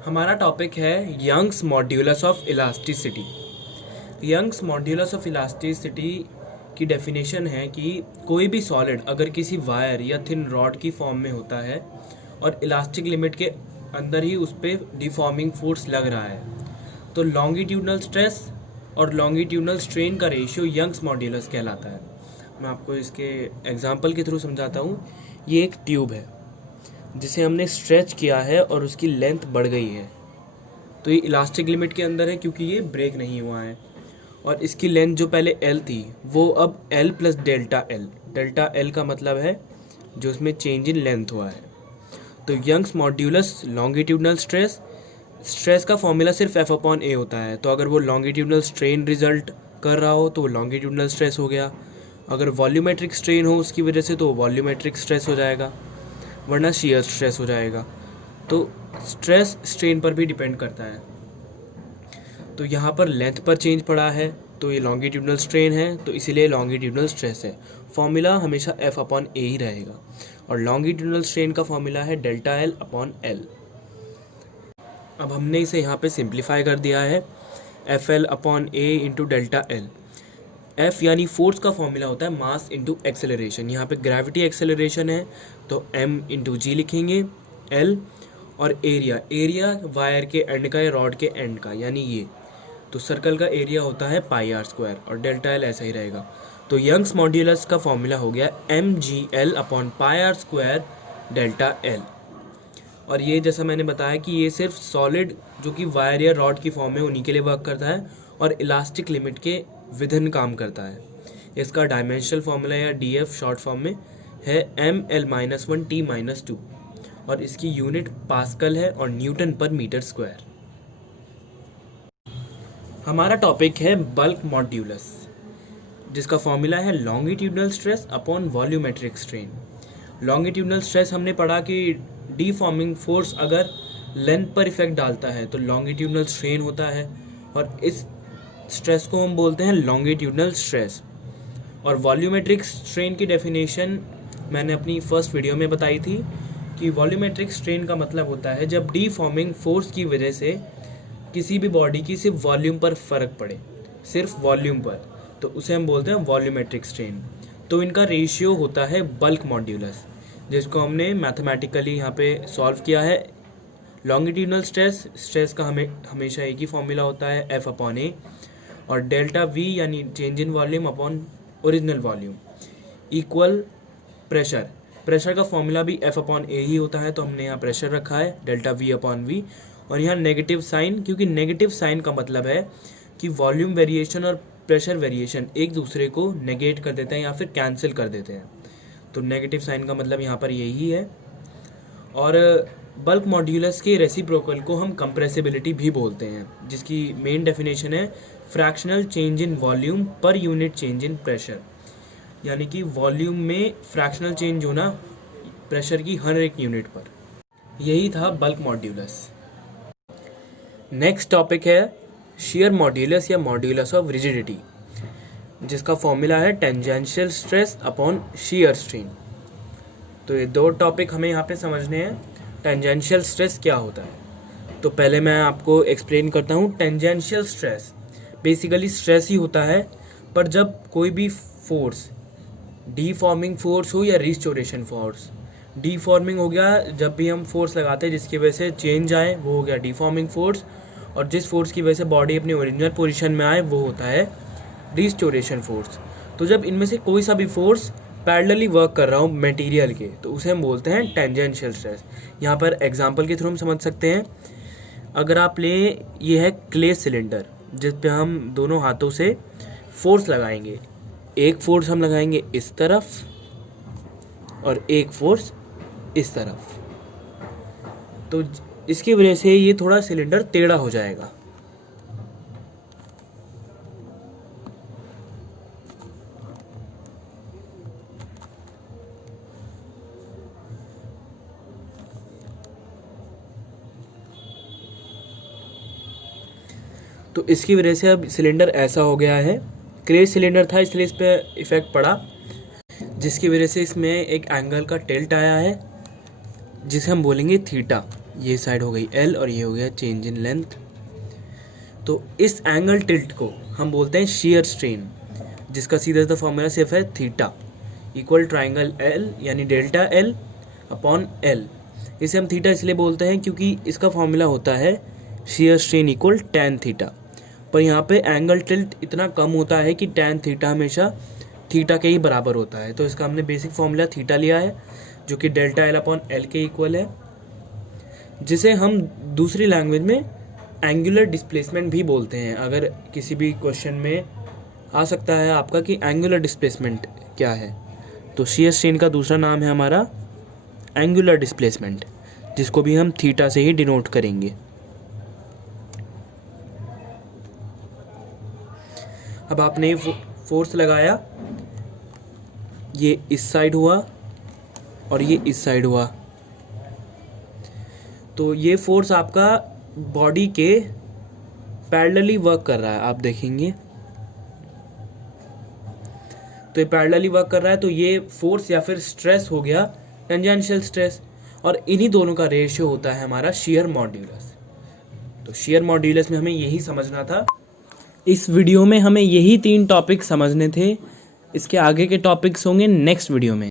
हमारा टॉपिक है Young's modulus of elasticity. Young's modulus of elasticity की डेफिनेशन है कि कोई भी सॉलिड अगर किसी वायर या थिन रॉड की फॉर्म में होता है और इलास्टिक लिमिट के अंदर ही उस पर डिफॉर्मिंग फोर्स लग रहा है तो लॉन्गिट्यूडनल स्ट्रेस और लॉन्गिट्यूडनल स्ट्रेन का रेशियो यंग्स मॉड्यूलस कहलाता है। मैं आपको इसके एग्जांपल के थ्रू समझाता हूँ। ये एक ट्यूब है जिसे हमने स्ट्रेच किया है और उसकी लेंथ बढ़ गई है, तो ये इलास्टिक लिमिट के अंदर है क्योंकि ये ब्रेक नहीं हुआ है। और इसकी लेंथ जो पहले L थी वो अब L plus delta L, delta L का मतलब है जो उसमें चेंज इन लेंथ हुआ है। तो यंग्स मॉड्यूलस लॉन्गिट्यूडनल स्ट्रेस का फॉर्मूला सिर्फ F अपॉन A होता है। तो अगर वो लॉन्गिट्यूडनल स्ट्रेन रिजल्ट कर रहा हो तो वो लॉन्गिट्यूडनल स्ट्रेस हो गया, अगर वॉल्यूमेट्रिक स्ट्रेन हो उसकी वजह से तो वॉल्यूमेट्रिक स्ट्रेस हो जाएगा, वरना शियर स्ट्रेस हो जाएगा। तो स्ट्रेस स्ट्रेन पर भी डिपेंड करता है। तो यहाँ पर लेंथ पर चेंज पड़ा है तो ये लॉन्गिट्यूडनल स्ट्रेन है, तो इसीलिए लॉन्गिट्यूडनल स्ट्रेस है। फॉर्मूला हमेशा F अपॉन A ही रहेगा और लॉन्गिट्यूडनल स्ट्रेन का फॉर्मूला है डेल्टा L अपॉन L। अब हमने इसे यहाँ पे सिंप्लीफाई कर दिया है, FL upon A into delta L। F यानी फोर्स का फॉर्मूला होता है मास इंटू एक्सेलरेशन। यहाँ पे ग्रेविटी एक्सेलरेशन है तो M इंटू जी लिखेंगे, L और एरिया वायर के एंड का या रॉड के एंड का, यानी ये तो सर्कल का एरिया होता है पाई आर स्क्वायर और डेल्टा L ऐसा ही रहेगा। तो यंग्स मॉड्यूलस का फॉर्मूला हो गया mgl upon pi r square delta L। और ये जैसा मैंने बताया कि ये सिर्फ सॉलिड जो कि वायर या रॉड की फॉर्म में उन्हीं के लिए वर्क करता है और इलास्टिक लिमिट के विदिन काम करता है। इसका डायमेंशनल फॉर्मूला या DF शॉर्ट फॉर्म में है ml-1t-2 और इसकी यूनिट पास्कल है और न्यूटन पर मीटर स्क्वायर। हमारा टॉपिक है बल्क मॉड्यूलस, जिसका फॉर्मूला है longitudinal stress upon volumetric strain. Longitudinal stress हमने पढ़ा कि डीफॉर्मिंग फोर्स अगर लेंथ पर इफेक्ट डालता है तो लॉन्गिट्यूडनल स्ट्रेन होता है और इस स्ट्रेस को हम बोलते हैं लॉन्गिट्यूडनल स्ट्रेस। और वॉल्यूमेट्रिक स्ट्रेन की डेफिनेशन मैंने अपनी फर्स्ट वीडियो में बताई थी कि वॉल्यूमेट्रिक स्ट्रेन का मतलब होता है जब डीफॉर्मिंग फोर्स की वजह से किसी भी बॉडी की सिर्फ वॉल्यूम पर फर्क पड़े, सिर्फ वॉल्यूम पर, तो उसे हम बोलते हैं वॉल्यूमेट्रिक स्ट्रेन। तो इनका रेशियो होता है बल्क मॉड्यूलस, जिसको हमने मैथमेटिकली यहाँ पे सॉल्व किया है। लॉन्गिट्यूडनल स्ट्रेस का हमेशा एक ही फॉर्मूला होता है F अपॉन A और डेल्टा V यानी change in volume upon original volume equal pressure का फॉर्मूला भी F अपॉन A ही होता है, तो हमने यहाँ प्रेशर रखा है डेल्टा V अपॉन V। और यहाँ नेगेटिव साइन, क्योंकि नेगेटिव साइन का मतलब है कि वॉल्यूम वेरिएशन और प्रेशर वेरिएशन एक दूसरे को नेगेट कर देते हैं या फिर कैंसिल कर देते हैं, तो नेगेटिव साइन का मतलब यहाँ पर यही है। और बल्क मॉड्यूलस के रेसिप्रोकल को हम कंप्रेसिबिलिटी भी बोलते हैं, जिसकी मेन डेफिनेशन है fractional change in volume per unit change in pressure, यानी कि वॉल्यूम में फ्रैक्शनल चेंज होना प्रेशर की हर एक यूनिट पर। यही था बल्क मॉड्यूलस। नेक्स्ट टॉपिक है शियर मॉड्यूलस या मॉड्यूलस ऑफ रिजिडिटी, जिसका फॉर्मूला है tangential stress upon shear strain. तो ये दो टॉपिक हमें यहाँ पे समझने हैं। टेंजेंशियल स्ट्रेस क्या होता है, तो पहले मैं आपको एक्सप्लेन करता हूँ। टेंजेंशियल स्ट्रेस बेसिकली स्ट्रेस ही होता है, पर जब कोई भी फोर्स डीफॉर्मिंग फोर्स हो या रिस्टोरेशन फोर्स, डीफॉर्मिंग हो गया जब भी हम फोर्स लगाते हैं जिसकी वजह से चेंज आए वो हो गया डीफॉर्मिंग फोर्स, और जिस फोर्स की वजह से बॉडी अपनी ओरिजिनल पोजीशन में आए वो होता है रिस्टोरेशन फोर्स। तो जब इनमें से कोई सा भी फोर्स पैरेलली वर्क कर रहा हो मटेरियल के तो उसे हम बोलते हैं टेंजेंशियल स्ट्रेस। यहाँ पर एग्जांपल के थ्रू हम समझ सकते हैं। अगर आप लें, ये है क्ले सिलेंडर जिस पे हम दोनों हाथों से फोर्स लगाएंगे। एक फोर्स हम लगाएंगे इस तरफ और एक फोर्स इस तरफ, तो इसकी वजह से ये थोड़ा सिलेंडर टेढ़ा हो जाएगा। तो इसकी वजह से अब सिलेंडर ऐसा हो गया है। क्रे सिलेंडर था इसलिए इस पर इफेक्ट पड़ा, जिसकी वजह से इसमें एक एंगल का टिल्ट आया है जिसे हम बोलेंगे थीटा। ये साइड हो गई L और ये हो गया चेंज इन लेंथ। तो इस एंगल टिल्ट को हम बोलते हैं shear स्ट्रेन, जिसका सीधा सा फॉर्मूला सिर्फ है थीटा इक्वल ट्राइंगल L यानी डेल्टा L अपॉन L। इसे हम थीटा इसलिए बोलते हैं क्योंकि इसका फॉर्मूला होता है shear strain equal tan theta. पर यहाँ पे एंगल टिल्ट इतना कम होता है कि tan थीटा हमेशा थीटा के ही बराबर होता है, तो इसका हमने बेसिक फॉर्मूला थीटा लिया है जो कि डेल्टा L अपॉन L के इक्वल है, जिसे हम दूसरी लैंग्वेज में एंगुलर डिस्प्लेसमेंट भी बोलते हैं। अगर किसी भी क्वेश्चन में आ सकता है आपका कि एंगुलर डिस्प्लेसमेंट क्या है, तो shear स्ट्रेन का दूसरा नाम है हमारा एंगुलर डिस्प्लेसमेंट, जिसको भी हम थीटा से ही डिनोट करेंगे। अब आपने ये फोर्स लगाया, ये इस साइड हुआ और ये इस साइड हुआ, तो ये फोर्स आपका बॉडी के पैरेलली वर्क कर रहा है। आप देखेंगे तो ये पैरेलली वर्क कर रहा है, तो ये फोर्स या फिर स्ट्रेस हो गया टेंजेंशियल स्ट्रेस, और इन्हीं दोनों का रेशियो होता है हमारा shear मॉड्यूलस। तो shear मॉड्यूलस में हमें यही समझना था। इस वीडियो में हमें यही 3 टॉपिक समझने थे। इसके आगे के टॉपिक्स होंगे नेक्स्ट वीडियो में।